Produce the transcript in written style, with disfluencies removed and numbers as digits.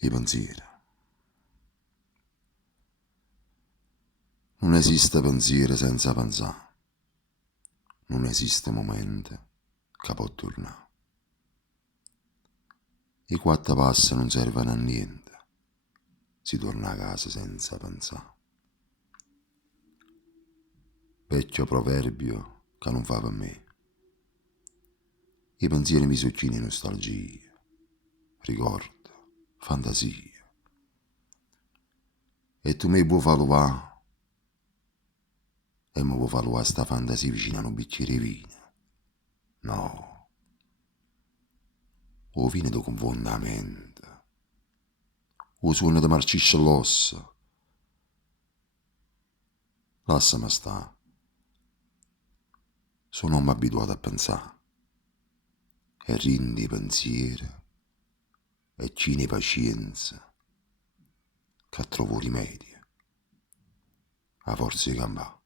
I pensieri. Non esiste pensiero senza pensare. Non esiste momento che può tornare. I quattro passi non servono a niente. Si torna a casa senza pensare. Vecchio proverbio che non fa per me. I pensieri mi sono nostalgia, ricordo, fantasia. E tu mi vuoi fare va e mi vuoi fare sta fantasia vicino a un bicchiere di vino. No, o vino do confondamento, o suono di marcisce l'ossa. Lasciami stare, sono un abituato a pensare. E rindi pensieri e cine pazienza che trovo rimedio a forza di campare.